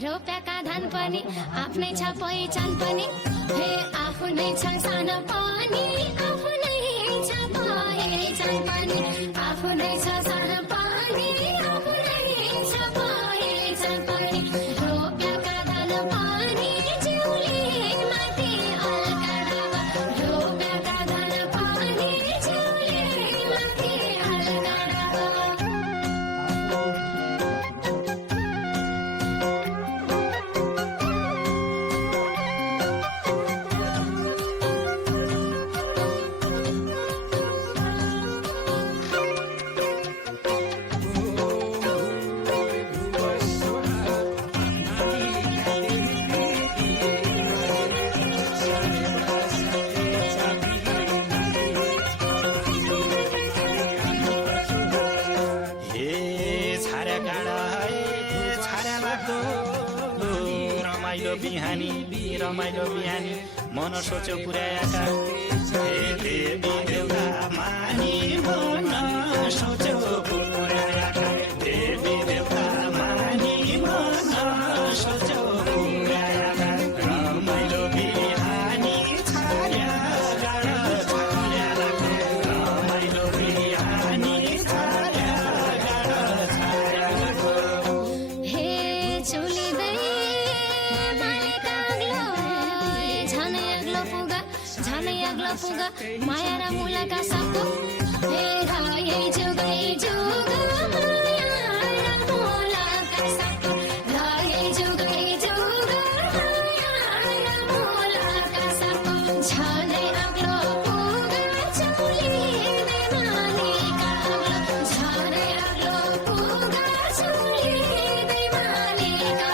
रोप्याका धान पनि आफ्नै छ पहिचान पनि हे आफ्नै छ सानो पनि आफ्नै छ पहिचान पनि आफ्नै छ सानो पनि आफ्नै छ पहिचान पनि रोप्याका धान पनि जिउले माथि अलगडावा रोप्याका धान पनि जिउले माथि अलगडावा रमाइलो बिहानी मन सोच्यो पुर्याएका देवी देउता मानी मन सोच्यो पुर्याएका देवी देउता मानी मन सोच्यो पुर्याएका रमाइलो बिहानी छाया रमाइलो बिहानी छाया हे चुलिँदै पुगा माया र मुलाका साथो हे राये जुगै जुग माया र मुलाका साथो राये जुगै जुग माया र मुलाका साथो झनै अग्लो पुगा चुलिँदै मालिका झनै अग्लो पुगा चुलिँदै मालिका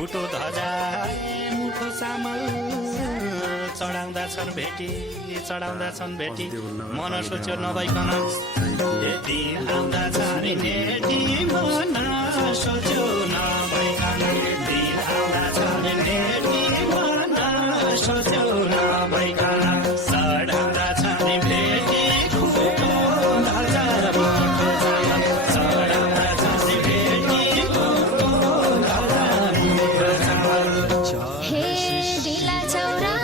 खुटो ध्वजा मुठो चामल चढाउँदा छन् भेटी मन सोच्यो नभइकन दिन आउँदा छन् भेटी मन सोच्यो नभइकन दिन आउँदा छन् भेटी मन सोच्यो नभइकन चढाउँदा छन् भेटी खुटो ध्वजा मुठो चामल चढाउँदा छन् भेटी खुटो ध्वजा मुठो चामल हे ढिला चौरा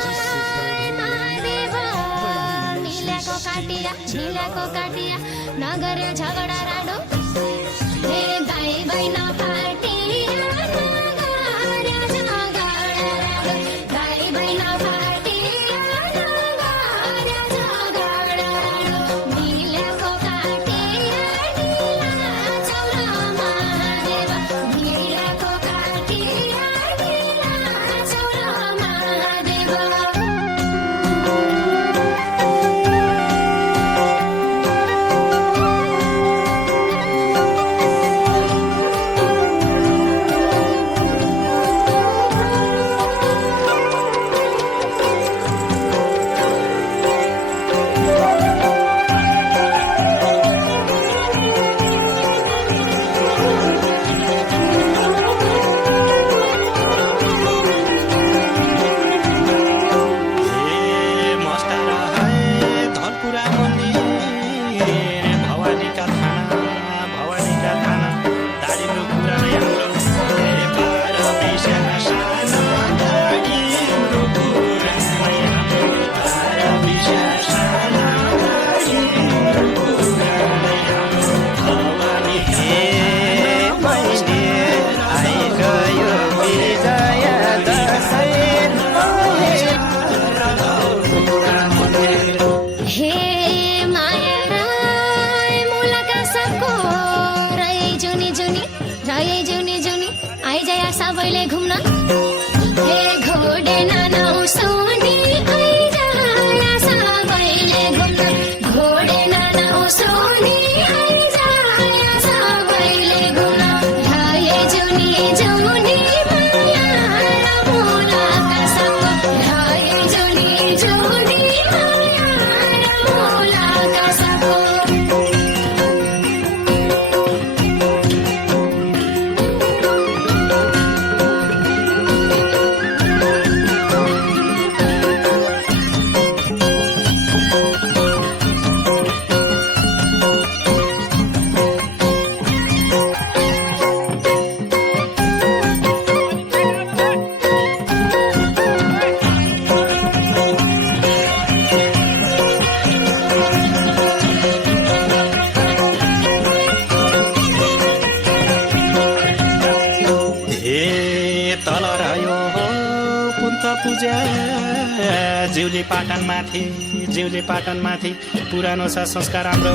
नीलाको काटिया नगर्यो झगडा राडो हे भाइ बहिना फाटिया नगर्यो झगडा राडो भाइ बहिना फाटिया नगर्यो झगडा राडो नीलाको काटिया ढिला चौरा महादेव नीलाको काटिया ढिला चौरा महादेव जिउली पाटन माथि पुरानो छ संस्कार हाम्रो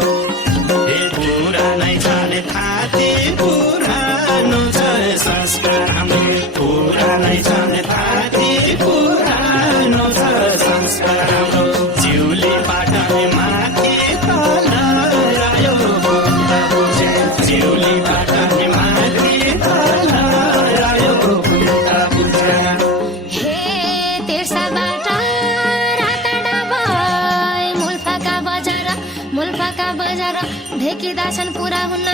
ए पुरानै छ थाती पुरानो छ संस्कार हाम्रो पुरानै छ थाती पुरानो छ संस्कार हाम्रो जिउली पाटन माथि तल आयो बुद्ध पूजा जिउली पाटन माथि तल आयो बुद्ध पूजा हे तिर्साबाट रातडा भई मुल्फाका बजार भेकिदा छन् पुरा हुन्न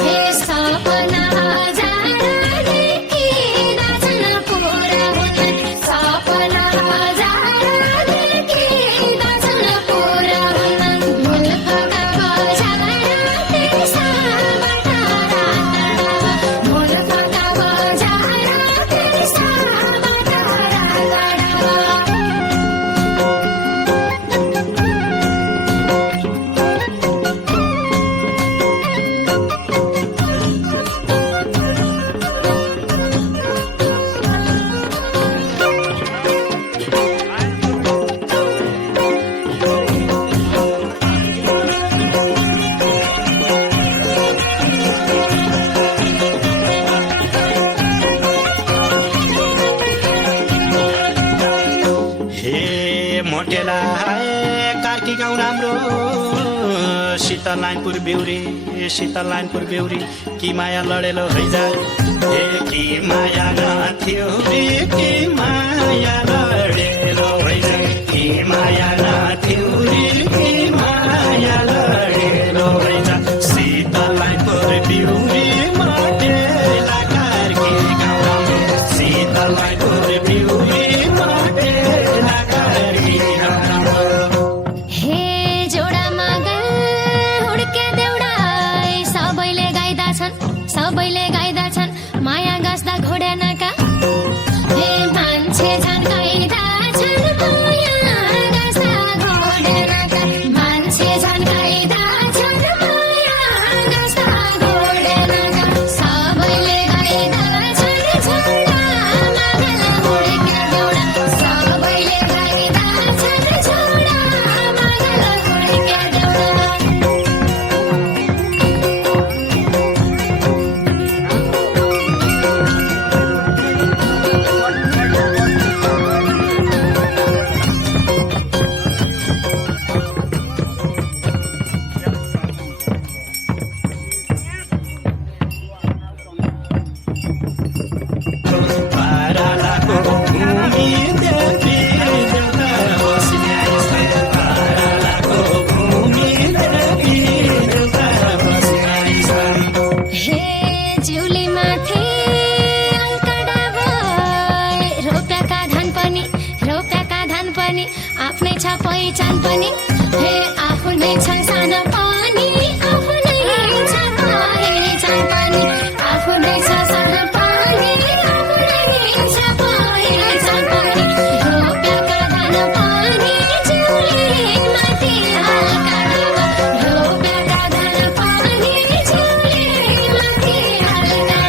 हे सपना हजार देखिदा छन् पुरा हुन्न सपना हजार देखिदा छन् पुरा हुन्न मुल्फाका बजार तिर्साबाट रातडा मुल्फाका बजार तिर्साबाट रातडा हे मोटेला कार्की गाउँ राम्रो शीतल लाइनपुर बेउरी कि माया लडेलो हैजा हे कि माया नथ्यो रे कि माया लडेलो हैजा कि माया नथ्यो रे कि माया लडेलो हैजा शीतल लाइनपुर बेउरी मोटेला कार्की गाउँ राम्रो शीतल लाइनपुर बेउरी मोटेला कार्की गाउँ राम्रो हे जोडा मागल हुड्के देउडाई सबैले गाइदा छन् माया गाँस्दा घोड्यानका हे मान्छे झन् गाइदा छन् माया गाँस्दा घोड्यानका मान्छे झन् गाइदा छन् माया गाँस्दा घोड्यानका सबैले गाइदा छन् झोडा मागल हुड्के देउडा सबैले गाइदा छन् झोडा मागल हुड्के देउडा पारालाको भूमि देवी देउता बस्ने आइसा पारालाको भूमि देवी देउता बस्ने आइसा हे जिउली माथि अलकडा भई रोप्याका धान पनि आफ्नै छ पहिचान पनि हे आफ्नै छ सानो पनि आफ्नै छ पहिचान पनि आफ्नै छ सानो पनि आफ्नै छ पहिचान पनि रोप्याका धान पनि जिउली माथि अलकडा रोप्याका धान पनि जिउली माथि अलकडा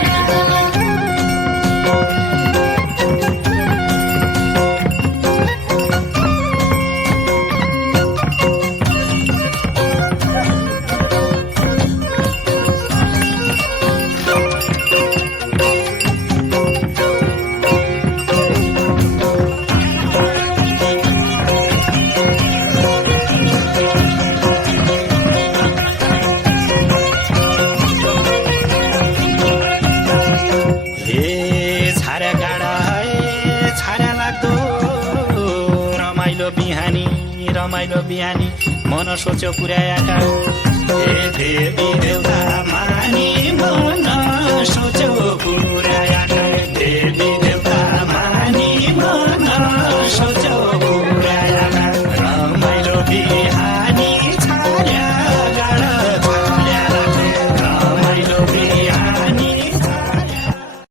हे छाड्या गाडा छाड्या लाग्दो रमाइलो बिहानी मन सोच्यो पुर्याएका हे देवी देउता मानी मन सोच्यो